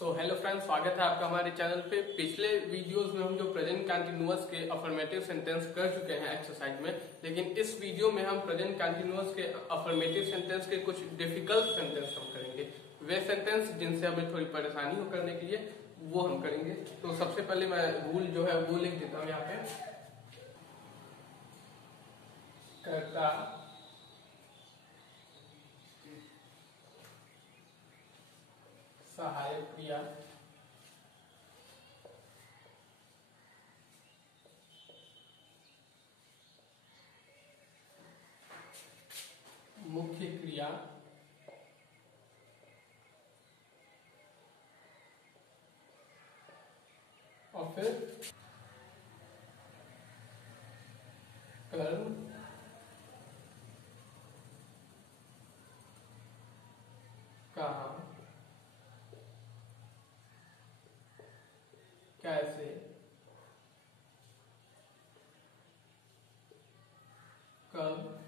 Hello friends, स्वागत है आपका हमारे चैनल पे। पिछले वीडियोस में हम जो प्रेजेंट कंटीन्यूअस के अफर्मेटिव सेंटेंस कर चुके हैं एक्सरसाइज में, लेकिन इस वीडियो में हम प्रेजेंट कंटीन्यूअस के अफर्मेटिव सेंटेंस के कुछ डिफिकल्ट सेंटेंस हम करेंगे। वे सेंटेंस जिनसे हमें थोड़ी परेशानी हो करने के लिए वो हम करेंगे। तो सबसे पहले मैं रूल जो है वो लिख देता हूँ यहाँ पे। कर्ता सहायक क्रिया मुख्य क्रिया और फिर कर्म कहाँ कैसे कब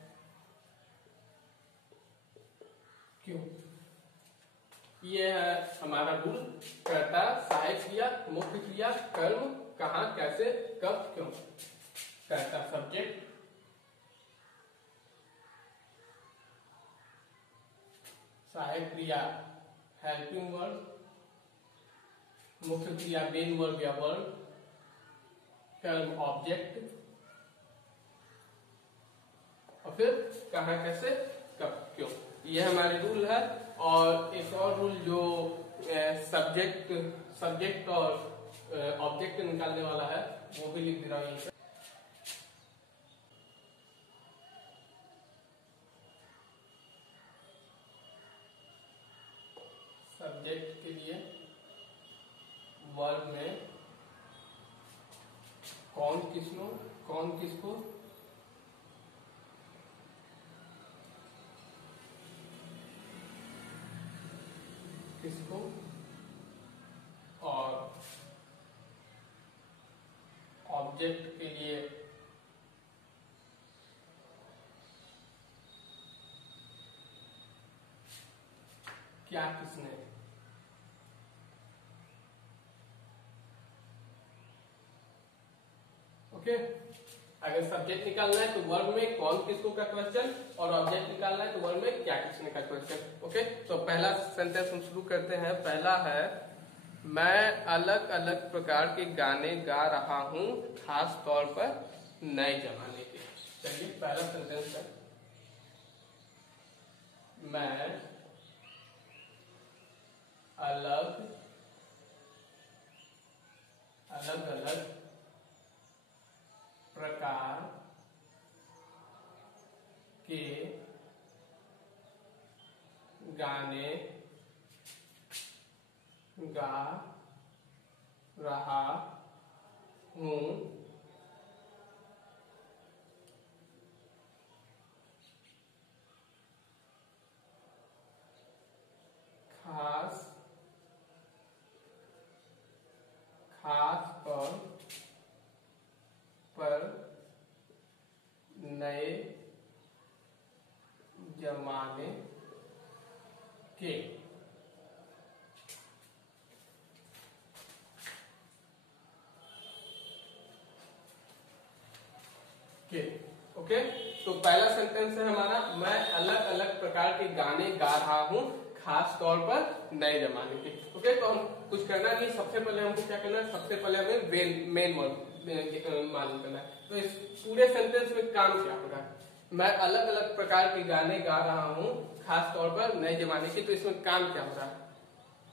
क्यों। ये है हमारा रूल। कर्ता सहायक क्रिया मुख्य क्रिया कर्म कहाँ कैसे कब क्यों। कर्ता सब्जेक्ट, सहायक क्रिया हेल्पिंग वर्ब, मुख्य क्रिया मेन वर्ब या वर्ब, कर्म ऑब्जेक्ट और फिर कहाँ कैसे कब क्यों। ये हमारे रूल है। और एक और रूल जो सब्जेक्ट और ऑब्जेक्ट निकालने वाला है वो भी लिख दे रहा हूं यहीं पे। सब्जेक्ट के लिए वर्ब में कौन किसको और ऑब्जेक्ट के लिए क्या किसने। ओके, अगर सब्जेक्ट निकालना है तो वर्ब में कौन किसको का क्वेश्चन और ऑब्जेक्ट निकालना है तो वर्ब में क्या किसने का क्वेश्चन। ओके, तो पहला सेंटेंस हम शुरू करते हैं। पहला है, मैं अलग अलग प्रकार के गाने गा रहा हूं खास तौर पर नए जमाने के। चलिए पहला सेंटेंस है, मैं अलग अलग प्रकार के गाने गा रहा हूं खास तौर पर नए जमाने के। ओके, तो पहला सेंटेंस है हमारा, मैं अलग अलग प्रकार के गाने गा रहा हूं खास तौर पर नए जमाने के। ओके, तो हम कुछ करना नहीं, सबसे पहले हमको क्या करना है, सबसे पहले हमें मेन वर्ब मालूम करना है। तो इस पूरे सेंटेंस में काम क्या होगा, मैं अलग अलग प्रकार के गाने गा रहा हूं खास तौर पर नए जमाने के। तो इसमें काम क्या हो रहा है,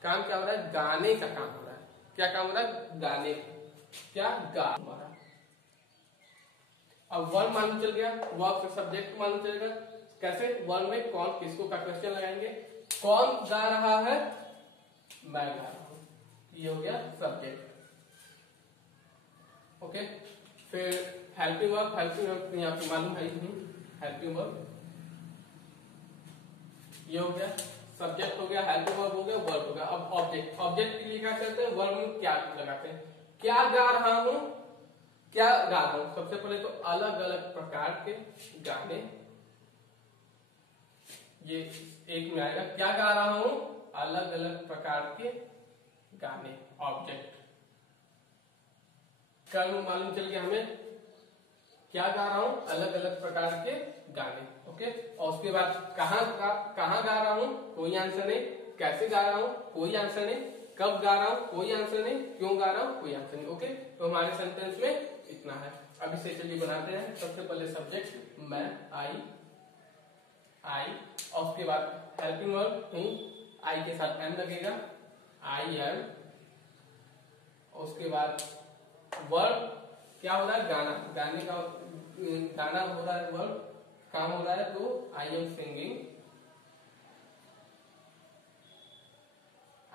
काम क्या हो रहा है, गाने का काम हो रहा है। क्या काम हो रहा है, गाने, क्या गा हमारा। अब वर्ब मालूम चल गया, वर्ब से सब्जेक्ट मालूम चलेगा। कैसे, वर्ब में कौन किसको का क्वेश्चन लगाएंगे। कौन गा रहा है, मैं गा रहा हूं, ये हो गया सब्जेक्ट। ओके, फिर हेल्पिंग वर्ब यहाँ पे मालूम है ही, हेल्पिंग वर्ब ये हो गया, सब्जेक्ट हो गया, हेल्पिंग वर्ब हो गया, वर्ब हो गया। अब ऑब्जेक्ट के लिए क्या करते हैं, वर्ब में क्या लगाते हैं, क्या गा रहा हूं, क्या गा रहा हूं। सबसे पहले तो अलग अलग प्रकार के गाने, ये एक में आएगा, क्या गा रहा हूं, अलग अलग प्रकार के गाने, ऑब्जेक्ट। कर्म मालूम चल गया हमें, क्या गा रहा हूं, अलग अलग प्रकार के गाने। ओके, और उसके बाद कहाँ गा रहा हूं, कोई आंसर नहीं। कैसे गा रहा हूं, कोई आंसर नहीं। कब गा रहा हूं, कोई आंसर नहीं। क्यों गा रहा हूं, कोई आंसर नहीं। ओके, तो हमारे सेंटेंस में इतना है। अब इसे चलिए बनाते हैं। सबसे पहले सब्जेक्ट मैं, आई, और उसके बाद हेल्पिंग वर्ब हूं, आई के साथ एम लगेगा, आई एम। उसके बाद वर्ब क्या हो रहा है, गाना, गाने का गाना हो रहा है, वर्ब काम हो रहा है, तो I am singing,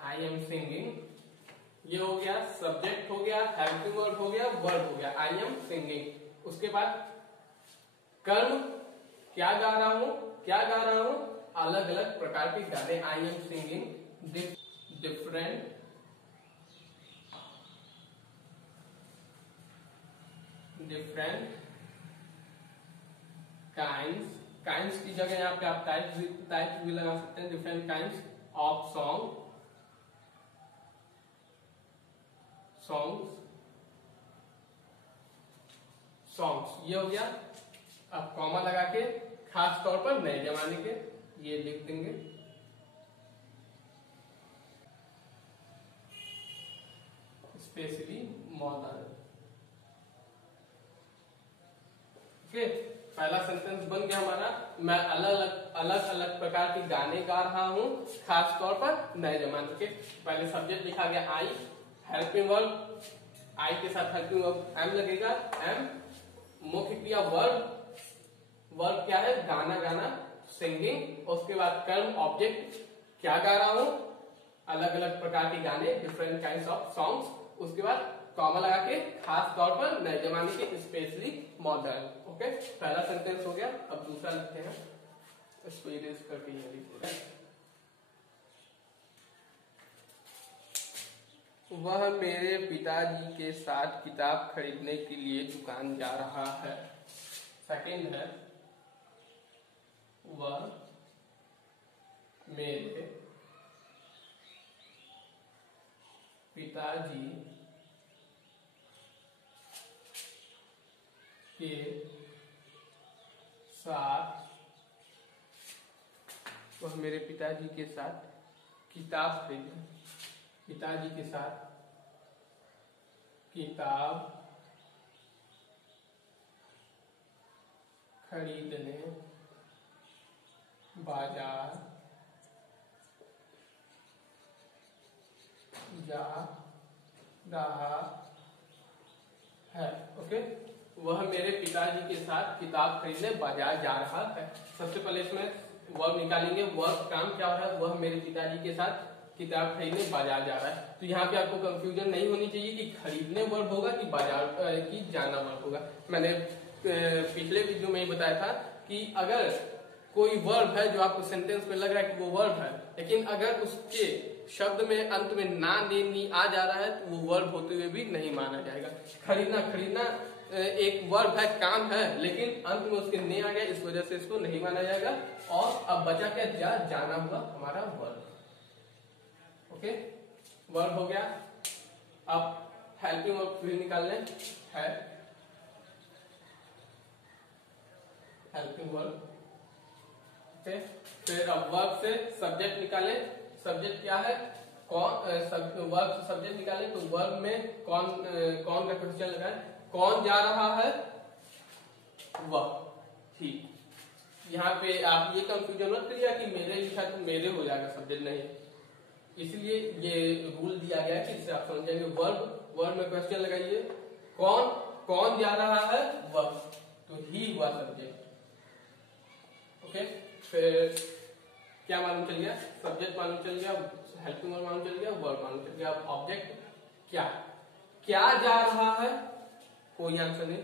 I am singing. ये हो गया, सब्जेक्ट हो गया, हेल्पिंग वर्ब हो गया, वर्ब हो गया, आई एम सिंगिंग। उसके बाद कर्म, क्या गा रहा हूं, क्या गा रहा हूं, अलग अलग प्रकार के गाने, I am singing different kinds की जगह यहाँ पे आप टाइप्स भी लगा सकते हैं। डिफरेंट काइंड्स ऑफ सॉन्ग्स, ये हो गया। अब कॉमा लगा के खास तौर पर नए जमाने के ये लिख देंगे। Specially modern. ओके, पहला सेंटेंस बन गया हमारा, मैं अलग अलग प्रकार के गाने गा रहा हूं, खास तौर पर नए जमाने के। पहले सब्जेक्ट लिखा गया आई, हेल्पिंग वर्ब, आई के साथ हेल्पिंग वर्ब एम लगेगा, एम। मुख्य क्रिया वर्ब क्या है, गाना गाना, सिंगिंग। उसके बाद कर्म ऑब्जेक्ट, क्या गा रहा हूं, अलग अलग प्रकार के गाने, डिफरेंट काइंड्स ऑफ सॉन्ग्स। उसके बाद कॉमा लगा के खास तौर पर नए जमाने के, स्पेशली मॉडर्न। ओके, पहला सेंटेंस हो गया। अब दूसरा लिखते हैं, इसको इरेज करके ये लिखते हैं। वह मेरे पिताजी के साथ किताब खरीदने के लिए दुकान जा रहा है। सेकंड है, वह मेरे पिताजी के साथ, वह मेरे पिताजी के साथ किताब खरीदने, पिताजी के साथ किताब खरीदने बाजार जा रहा है। ओके, वह मेरे पिताजी के साथ किताब खरीदने बाजार जा रहा है। सबसे पहले इसमें वर्ब निकालेंगे। वर्ब काम क्या हो रहा है, वह मेरे पिताजी के साथ किताब खरीदने बाजार जा रहा है। तो यहाँ पे आपको कंफ्यूजन नहीं होनी चाहिए कि खरीदने वर्ब होगा कि बाजार की जाना वर्ब होगा। मैंने पिछले वीडियो में ही बताया था कि अगर कोई वर्ब है जो आपको सेंटेंस में लग रहा है कि वो वर्ब है, लेकिन अगर उसके शब्द में अंत में ना ने नी आ जा रहा है तो वो वर्ब होते हुए भी नहीं माना जाएगा। खरीदना एक वर्ब है, काम है, लेकिन अंत में उसके ने आ गया, इस वजह से इसको नहीं माना जाएगा। और अब बचा क्या, जाना हुआ हमारा वर्ब। ओके, वर्ब हो गया। अब हेल्पिंग वर्ब फिर निकाल लें, है हेल्पिंग वर्ब। ओके, फिर अब वर्ब से सब्जेक्ट निकाले। सब्जेक्ट क्या है, कौन, वर्ब से सब्जेक्ट निकाले तो वर्ब में कौन का क्वेश्चन लगा है, कौन जा रहा है, वह। ठीक, यहाँ पे आप ये कंफ्यूजन मत करिए कि मेरे लिखा तो मेरे हो जाएगा, सब्जेक्ट नहीं, इसलिए ये रूल दिया गया कि इससे आप समझ जाएंगे। वर्ब में क्वेश्चन लगाइए, कौन जा रहा है, वह, तो ही हुआ सब्जेक्ट। ओके, फिर क्या मालूम चल गया, सब्जेक्ट मालूम चल गया, हेल्पिंग वर्ब मालूम चल गया, वर्ब मालूम चल गया। अब ऑब्जेक्ट क्या जा रहा है, कोई आंसर नहीं।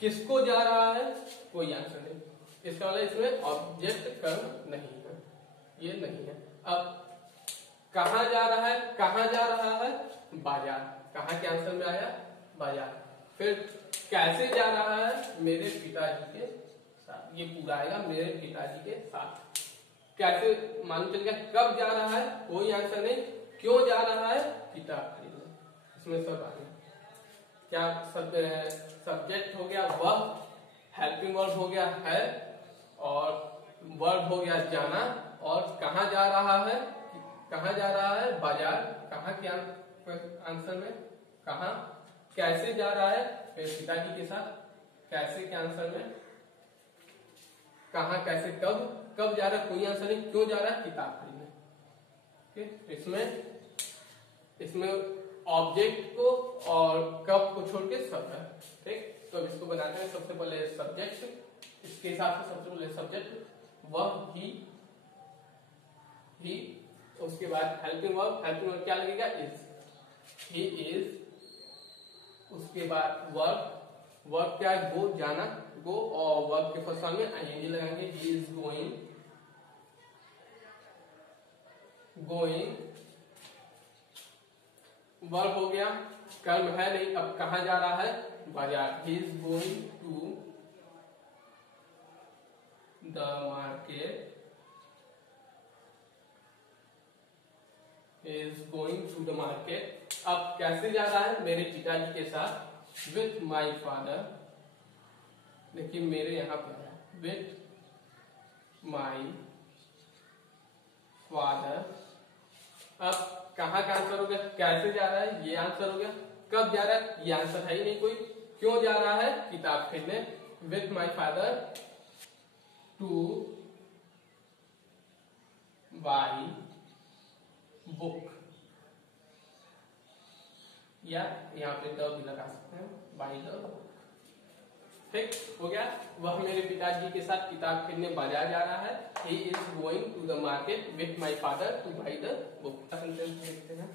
किसको जा रहा है, कोई आंसर नहीं। इसका मतलब इसमें ऑब्जेक्ट कर्म नहीं है, ये नहीं है। अब कहाँ जा रहा है, बाजार, कहाँ के आंसर में आया, बाजार। फिर कैसे जा रहा है, मेरे पिताजी के साथ, ये पूरा आएगा, मेरे पिताजी के साथ। कैसे मालूम चल गया, कब जा रहा है, कोई आंसर नहीं। क्यों जा रहा है? किताब खरीदने। इसमें सब आ गया। क्या सब सब्जेक्ट हो गया वर्ब, हेल्पिंग वर्ब हो गया है, और वर्ब हो गया जाना, और कहाँ जा रहा है? कहाँ जा रहा है? बाजार। कहाँ के आंसर में? कहाँ? कैसे जा रहा है? पिताजी के साथ। कैसे के आंसर में? कहाँ, कैसे, कब? कब जा रहा है? कोई आंसर नहीं। क्यों जा रहा है? किताब खरीदने। इसमें ऑब्जेक्ट को और कब को छोड़ के सब है। ठीक, तो अब इसको बनाते हैं। सबसे पहले सब्जेक्ट, इसके हिसाब से सबसे पहले सब्जेक्ट वर्ब ही, उसके बाद हेल्पिंग वर्ब। हेल्पिंग वर्ब क्या लगेगा? Is, he is. उसके बाद वर्ब, वर्ब क्या है? गो, जाना, गो, और वर्ब के फर्स्ट फॉर्म में आईएनजी लगाएंगे। ही इज गोइंग, गोइंग। वर्ब हो गया, कर्म है नहीं, अब कहाँ जा रहा है? बाजार। He is going to the market, is going to the market. अब कैसे जा रहा है? मेरे पिताजी के साथ। विथ माई फादर, देखिए मेरे यहाँ पे है, विथ माई फादर। अब कहाँ का आंसर हो गया? कैसे जा रहा है? ये आंसर हो गया। कब जा रहा है? ये आंसर है ही नहीं कोई। क्यों जा रहा है? किताब खरीदने। With my father to by book, या यहाँ पे द भी लगा सकते हैं, बाई द बुक। ठीक हो गया। वह मेरे पिताजी के साथ किताब खरीदने बाजार जा रहा है। He is going to the market with my father to buy the book. Sentence देखते हैं।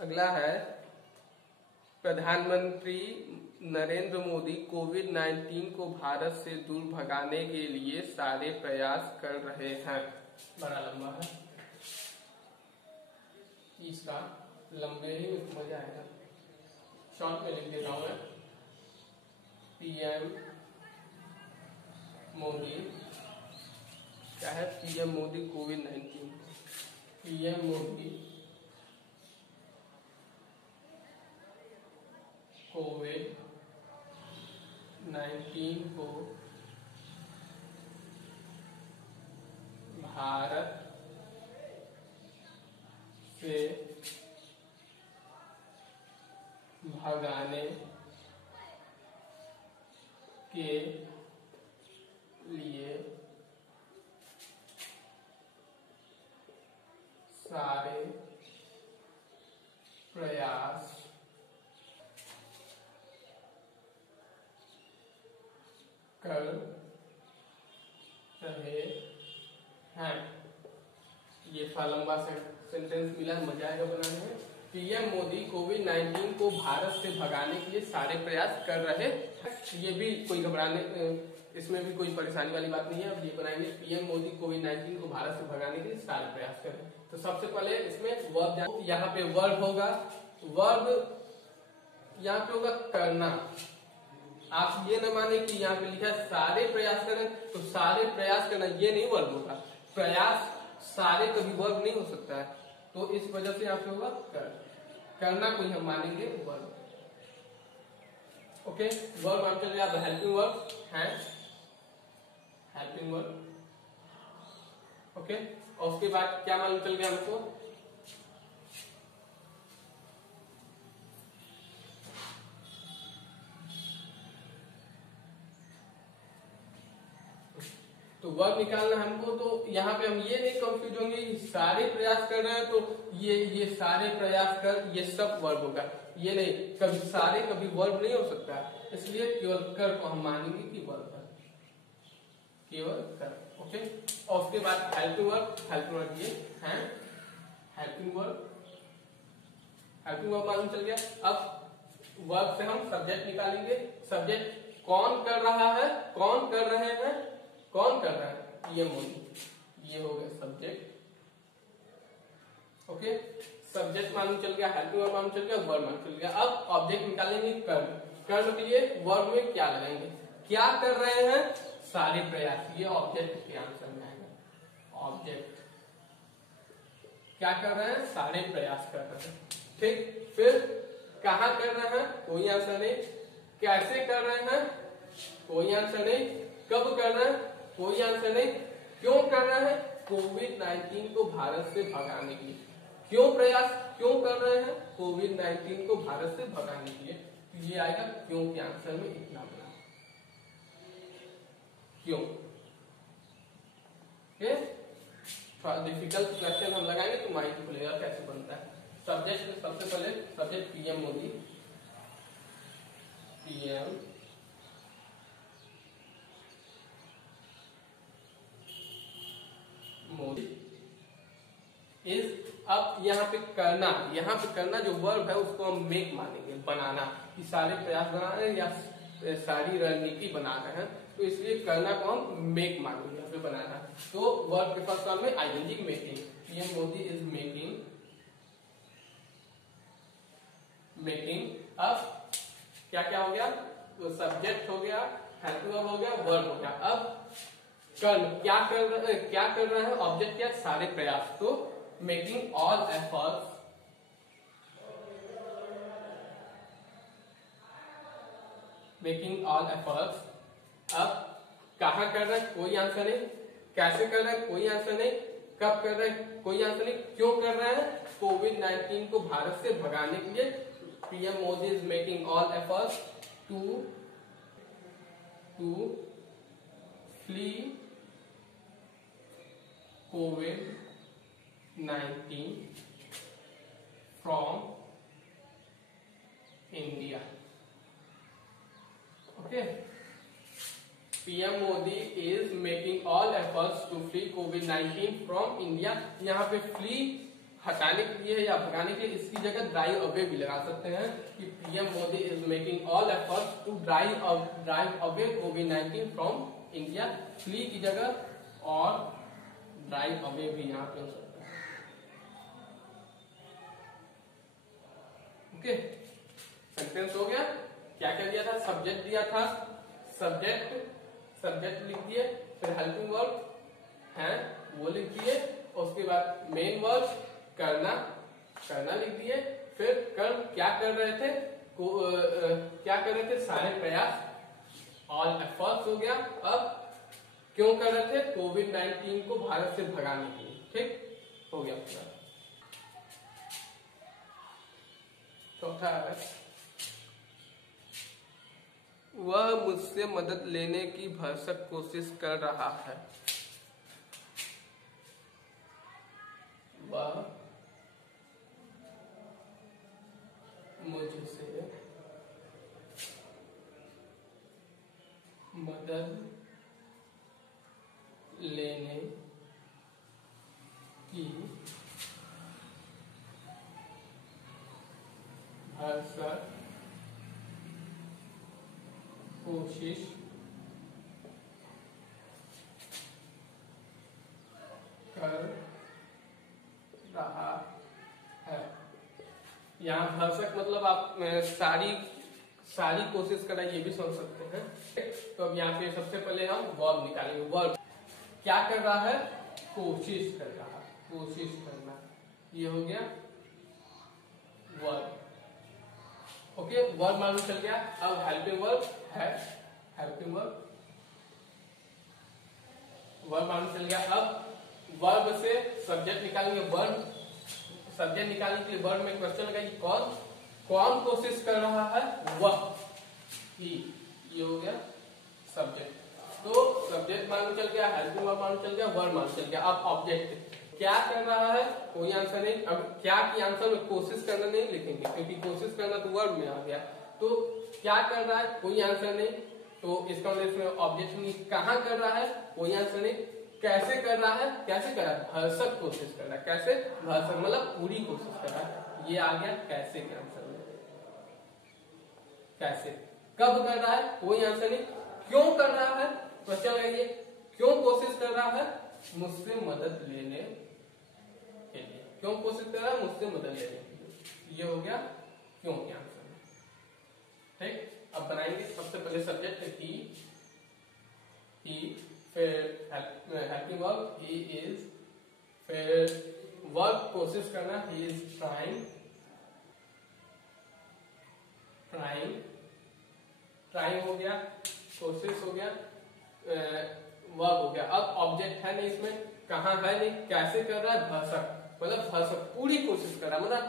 अगला है, प्रधानमंत्री नरेंद्र मोदी कोविड-19 को भारत से दूर भगाने के लिए सारे प्रयास कर रहे हैं। बड़ा लंबा है, इसका लंबे ही में मजा आएगा। शॉर्ट में लिख देता हूं मैं। पीएम मोदी, क्या है? पीएम मोदी कोविड-19, पीएम मोदी कोविड-19 को भारत से भगाने के लिए सारे प्रयास कर रहे हैं। ये लंबा सेंटेंस मिला, मजा आएगा बनाने में। पीएम मोदी कोविड-19 को भारत से भगाने के लिए सारे प्रयास कर रहे हैं। ये भी कोई घबराने, इसमें भी कोई परेशानी वाली बात नहीं है। अब ये बनाएंगे, पीएम मोदी कोविड-19 को भारत से भगाने के लिए सारे प्रयास कर रहे हैं। तो सबसे पहले इसमें वर्ब, यहाँ पे वर्ब होगा, वर्ब यहाँ पे होगा करना। आप ये न माने कि यहाँ पे लिखा है सारे प्रयास करना, तो सारे प्रयास करना ये नहीं वर्ब होगा। प्रयास सारे कभी वर्ब नहीं हो सकता है, तो इस वजह से यहाँ पे होगा करना को हम मानेंगे वर्ब। ओके, वर्ब हम चल गया। हेल्पिंग वर्ब है, हेल्पिंग वर्ब। ओके, और उसके बाद क्या मालूम चल गया हमको? तो वर्ब निकालना हमको, तो यहाँ पे हम ये नहीं कंफ्यूज होंगे सारे प्रयास कर रहे हैं तो ये सारे प्रयास कर, ये सब वर्ब होगा। ये नहीं, कभी सारे कभी वर्ब नहीं हो सकता, इसलिए केवल कर को हम मानेंगे कि वर्ब है, केवल कर। ओके, और उसके बाद हेल्पिंग वर्ब। हेल्पिंग वर्ब ये है, हेल्पिंग वर्ब, हेल्पिंग वर्ब मालूम चल गया। अब वर्ब से हम सब्जेक्ट निकालेंगे। सब्जेक्ट कौन कर रहा है, कौन कर रहे हैं, कौन कर रहा है? पीएम मोदी, ये हो गया सब्जेक्ट। ओके, सब्जेक्ट मालूम चल गया, हेल्पिंग वर्ब मालूम चल गया, वर्ब मालूम चल गया। अब ऑब्जेक्ट निकालेंगे कर्म। कर्म के लिए वर्ब में क्या लगाएंगे, क्या कर रहे हैं, सारे प्रयास। ये ऑब्जेक्ट के आंसर में आएगा। ऑब्जेक्ट क्या कर रहे हैं, सारे प्रयास कर रहे हैं। ठीक, फिर कहाँ कर रहे हैं, कोई आंसर नहीं। कैसे कर रहे हैं, कोई आंसर नहीं। कब कर रहे हैं, कोई आंसर नहीं। क्यों कर रहे हैं, कोविड-19 को भारत से भगाने के लिए। क्यों प्रयास, क्यों कर रहे हैं, कोविड-19 को भारत से भगाने के लिए। तो ये आएगा क्यों के आंसर में, इतना बड़ा क्यों। थोड़ा डिफिकल्ट क्वेश्चन हम लगाएंगे तो माइंड खुलेगा कैसे बनता है। सब्जेक्ट, सबसे पहले subject PM Modi. PM Modi is, अब यहाँ पे करना जो वर्ब है उसको हम मेक मानेंगे, बनाना, कि सारे प्रयास बना रहे हैं या सारी रणनीति बना रहे हैं, तो इसलिए करना को हम मेक मानेंगे, यहाँ पे बनाना। तो वर्ब के फर्स्ट फॉर्म में ING, making. PM Modi is making. अब क्या क्या हो गया, तो सब्जेक्ट हो गया, हेल्पिंग वर्ब हो गया, वर्ब हो गया। अब कर्म क्या कर रहे हैं, ऑब्जेक्ट क्या, सारे प्रयास। तो making all efforts, making all efforts. अब कहाँ कर रहे हैं, कोई आंसर नहीं। कैसे कर रहे हैं, कोई आंसर नहीं। कब कर रहे हैं, कोई आंसर नहीं। क्यों कर रहे हैं, कोविड-19 को भारत से भगाने के लिए। PM Modi is making all efforts to flee COVID-19 from India. Okay. PM Modi is making all efforts to flee COVID-19 from India. यहाँ पे flee हटाने के लिए या भगाने के लिए, इसकी जगह drive away भी लगा सकते हैं कि PM Modi is making all efforts to drive away COVID-19 from India. flee की जगह और ड्राइव अवे भी यहाँ पे हो सकता है। ओके, सेंटेंस हो गया। क्या क्या दिया था, सब्जेक्ट दिया था, सब्जेक्ट लिख दिए, फिर हेल्पिंग वर्ब है वो लिख दिए, और उसके बाद मेन वर्ब करना लिख दिए। फिर कर्म क्या कर रहे थे, सारे प्रयास, ऑल एफर्ट्स हो गया। अब क्यों कर रहे थे, कोविड-19 को भारत से भगाने के लिए। ठीक हो गया पूरा। चौथा है, वह मुझसे मदद लेने की भरसक कोशिश कर रहा है। वह मुझसे मदद लेने की भरसक कोशिश कर रहा है। यहाँ भरसक मतलब आप सारी कोशिश करना, ये भी समझ सकते हैं। तो अब यहाँ पे सबसे पहले हम वर्ब निकालेंगे। वर्ब क्या कर रहा है, कोशिश कर रहा, कोशिश करना, ये हो गया वर्ब। ओके, वर्ब मालूम चल गया। अब हेल्पिंग वर्ब है, हेल्पिंग वर्ब मालूम चल गया। अब वर्ब से सब्जेक्ट निकालेंगे। वर्ब सब्जेक्ट निकालने के लिए वर्ब में क्वेश्चन लगाइए, कौन कोशिश कर रहा है, वह ही, ये हो गया सब्जेक्ट। तो सब्जेक्ट मालूम चल गया, हेल्पिंग वर्ब मालूम चल गया, वर्ब मालूम चल गया। अब ऑब्जेक्ट क्या कर रहा है, कोई आंसर नहीं। अब क्या की आंसर में कोशिश करना नहीं लिखेंगे, क्योंकि कोशिश करना तो वर्ब में आ गया। तो क्या कर रहा है, कोई आंसर नहीं। तो इसका मतलब इसमें ऑब्जेक्ट नहीं। कहाँ कर रहा है, कोई आंसर नहीं। कैसे कर रहा है, भरसक कोशिश कर रहा है। कैसे, भरसक मतलब पूरी कोशिश कर रहा है। ये आ गया कैसे के आंसर में। कैसे, कब कर रहा है, कोई आंसर नहीं। क्यों कर रहा है, क्वेश्चन लगाइए, क्यों कोशिश कर रहा है, मुझसे मदद लेने के लिए। क्यों कोशिश कर रहा है, मुझसे मदद लेने की। ये हो गया क्यों के आंसर में। ठीक, अब बनाएंगे सबसे पहले सब्जेक्ट है ही, फिर हेल्पिंग वर्ब ही इज, फिर वर्ब कोशिश करना ही इज ट्राइंग, ट्राइंग हो गया, कोशिश हो गया, वर्ब हो गया। अब ऑब्जेक्ट है नहीं इसमें, कहाँ है नहीं, कैसे कर रहा है, भरसक, मतलब भरसक पूरी कोशिश कर रहा है, मतलब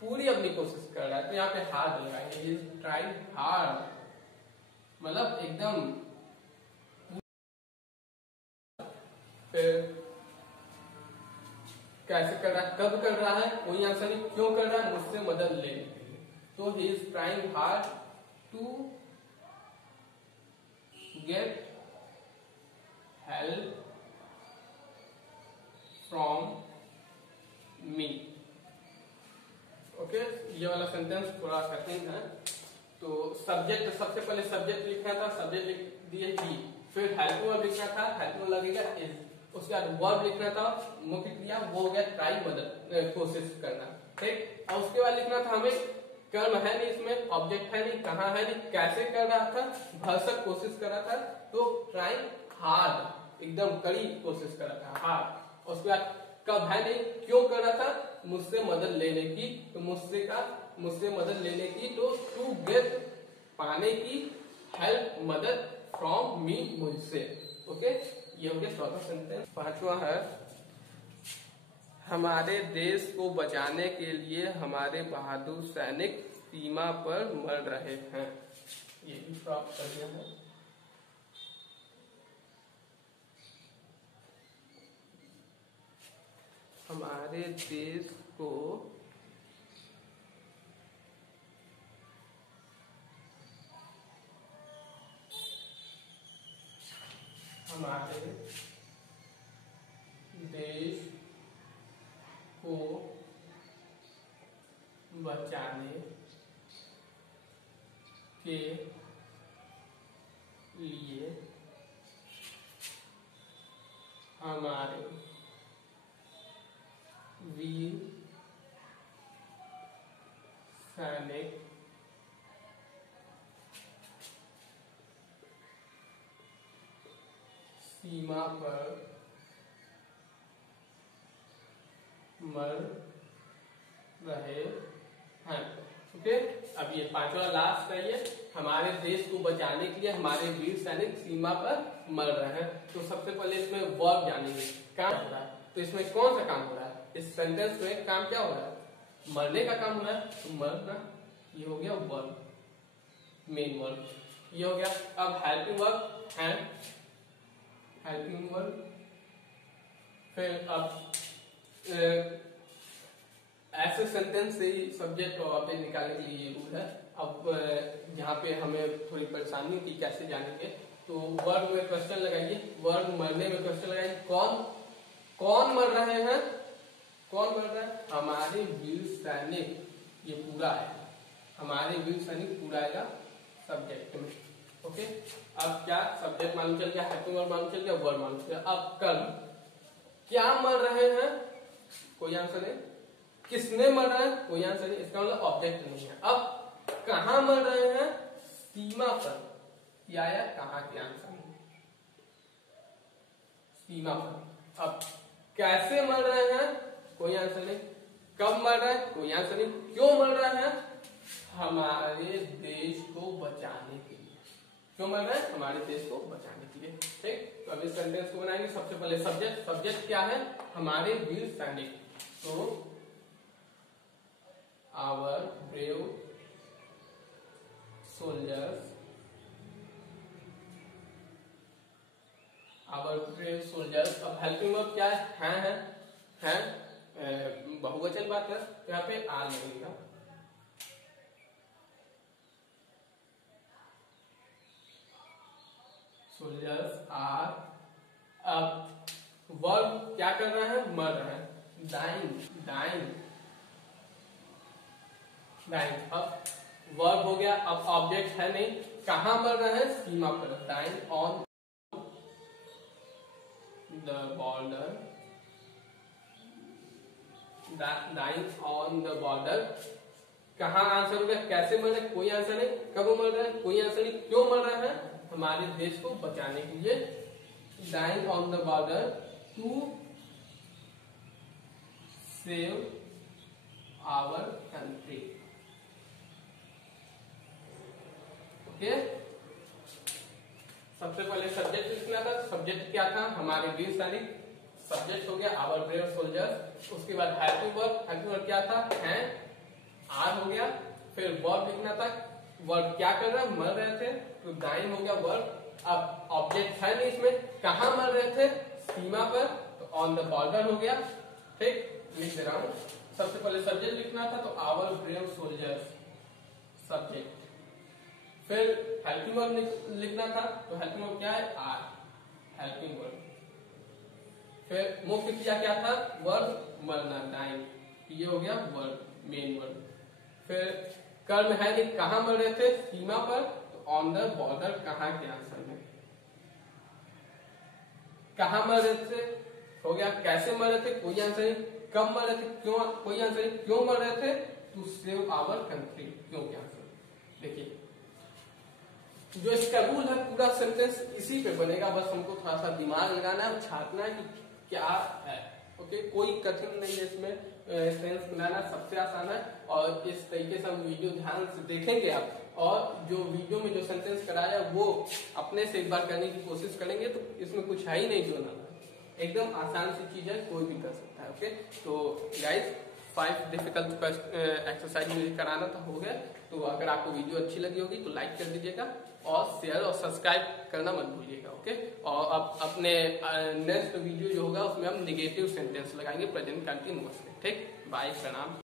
पूरी अपनी कोशिश कर रहा है। तो यहाँ पे हार्ड लगाएंगे, ही इज ट्राइंग हार्ड, मतलब एकदम। फिर कैसे कर रहा है, कब कर रहा है, कोई आंसर नहीं, क्यों कर रहा है, मुझसे मदद लेने के लिए। तो he is trying hard to get help from me. Okay, ये वाला सेंटेंस थोड़ा कठिन है। तो सब्जेक्ट, सबसे पहले सब्जेक्ट लिखना था, सब्जेक्ट लिख दिए ही, फिर हेल्प वर्ब लिखना था, हेल्प वर्ब लगेगा इज, उसके बाद वर्ब लिखना था, मुख्य क्रिया वो हो गया ट्राई, मदद, कोशिश करना। ठीक, और उसके बाद लिखना था हमें, कर्म है नहीं इसमें, ऑब्जेक्ट है नहीं, कहाँ है नहीं, कैसे कर रहा था, भरसक कोशिश कर रहा था, तो ट्राइंग हार्ड, एकदम कड़ी कोशिश कर रहा था, हार्ड। उसके बाद कब है नहीं, क्यों कर रहा था, मुझसे मदद लेने की, तो मुझसे मदद लेने की, तो टू गेट, पाने की, हेल्प, मदद, फ्रॉम मी, मुझसे। ओके, ये हो गया चौथा सेंटेंस। पांचवा है, हमारे देश को बचाने के लिए हमारे बहादुर सैनिक सीमा पर मर रहे हैं। ये भी प्राप्त कर दिया है। हमारे देश को बचाने के लिए हमारे वीर सैनिक सीमा पर मर रहे हैं। ओके, अब ये पांचवा लास्ट है, ये हमारे देश को बचाने के लिए हमारे वीर सैनिक सीमा पर मर रहे हैं। तो सबसे पहले इसमें वर्ब जानेंगे, काम हो रहा है, तो इसमें कौन सा काम हो रहा है, इस सेंटेंस में काम क्या हो रहा है, मरने का काम हो रहा है, तो मरना, ये हो गया वर्ब, मेन वर्ब, ये हो गया। अब हेल्पिंग वर्ब है, हेल्पिंग वर्ब, फिर अब ऐसे सेंटेंस से ही सब्जेक्ट और ऑब्जेक्ट निकालने के लिए ये रूल है। अब यहाँ पे हमें थोड़ी परेशानी होती, कैसे जानेंगे, तो वर्ब में क्वेश्चन लगाइए, वर्ब मरने में क्वेश्चन लगाइए, कौन मर रहे हैं, कौन मर रहा है, हमारे वीर सैनिक, ये पूरा है, हमारे वीर सैनिक पूरा आएगा सब्जेक्ट में। ओके, अब क्या सब्जेक्ट मालूम चल गया, हेल्पिंग वर्ब मालूम चल गया, वर्ब मालूम चल गया। अब कर्म, क्या मर रहे हैं, कोई आंसर नहीं, किसने मर रहा है, कोई आंसर नहीं, इसका मतलब ऑब्जेक्ट नहीं है। अब कहां मर रहे हैं, सीमा पर, या कहां के आंसर नहीं, सीमा पर। अब कैसे मर रहे हैं, कोई आंसर नहीं, कब मर रहे हैं, कोई आंसर नहीं, क्यों मर रहे हैं, हमारे देश को बचाने के लिए, क्यों मर रहे हैं, हमारे देश को बचाने के लिए। ठीक, तो अभी सेंटेंस को बनाएंगे। सबसे पहले सब्जेक्ट क्या है, हमारे वीर सैनिक, तो our brave soldiers, अब हेल्पिंग वर्ब क्या है बहुवचन बात है, तो यहाँ पे आर लगेगा, सोल्जर्स आर। अब वर्ब क्या कर रहा है, मर रहा है, डाइंग। अब वर्ब हो गया, अब ऑब्जेक्ट है नहीं, कहां मर रहे हैं, सीमा पर, dying on the border dying on the border. कहाँ आंसर हो गया, कैसे मर रहे, कोई आंसर नहीं, कब मर रहे हैं, कोई आंसर नहीं, क्यों मर रहे हैं, हमारे देश को बचाने के लिए। Dying on the border to save our country. Okay, सबसे पहले सब्जेक्ट लिखना था। सब्जेक्ट क्या था, हमारे वीर सैनिक। सब्जेक्ट हो गया आवर ब्रेव सोल्जर्स। उसके बाद हेल्पिंग वर्ब, हेल्पिंग वर्ब क्या था, हैं, आर हो गया। फिर वर्ब लिखना था, वर्ब क्या कर रहा है, मर रहे थे, तो डाइंग हो गया वर्ब। अब ऑब्जेक्ट है नहीं इसमें, कहां मर रहे थे, सीमा पर, तो ऑन द बॉर्डर हो गया। ठीक, लिख दे रहा हूं। सबसे पहले सब्जेक्ट लिखना था, तो आवर ब्रेव सोल्जर्स सब्जेक्ट। फिर हेल्पिंग वर्ब लिखना था, तो हेल्पिंग वर्ब क्या है, आर, हेल्पिंग वर्ब। फिर मुख्य क्रिया क्या था, वर्ब मरना, डाइंग, ये हो गया वर्ब, मेन वर्ब। फिर कर्म है नहीं, कहां मर रहे थे, सीमा पर, तो ऑन द बॉर्डर, कहां के आंसर में, कहां मर रहे थे हो गया। कैसे मर रहे थे, कोई आंसर नहीं, कब मर रहे थे, क्यों, कोई आंसर नहीं, क्यों मर रहे थे, टू सेव आवर कंट्री, क्यों के आंसर। देखिए जो इसका रूल है, पूरा सेंटेंस इसी पे बनेगा, बस हमको थोड़ा सा दिमाग लगाना है और छापना है कि क्या है। ओके, कोई कठिन नहीं है इसमें, सेंस बनाना सबसे आसान है। और इस तरीके से हम वीडियो ध्यान से देखेंगे आप, और जो वीडियो में जो सेंटेंस कराया वो अपने से एक बार करने की कोशिश करेंगे, तो इसमें कुछ है ही नहीं जो ना, एकदम आसान सी चीज है, कोई भी कर सकता है। ओके, तो गाइस 5 डिफिकल्ट एक्सरसाइज मुझे कराना था, हो गया। तो अगर आपको वीडियो अच्छी लगी होगी तो लाइक कर दीजिएगा, और शेयर और सब्सक्राइब करना मत भूलिएगा। ओके, और अब अपने नेक्स्ट वीडियो जो होगा उसमें हम निगेटिव सेंटेंस लगाएंगे, प्रेजेंट कंटिन्यूअस में। ठीक, बाय, प्रणाम।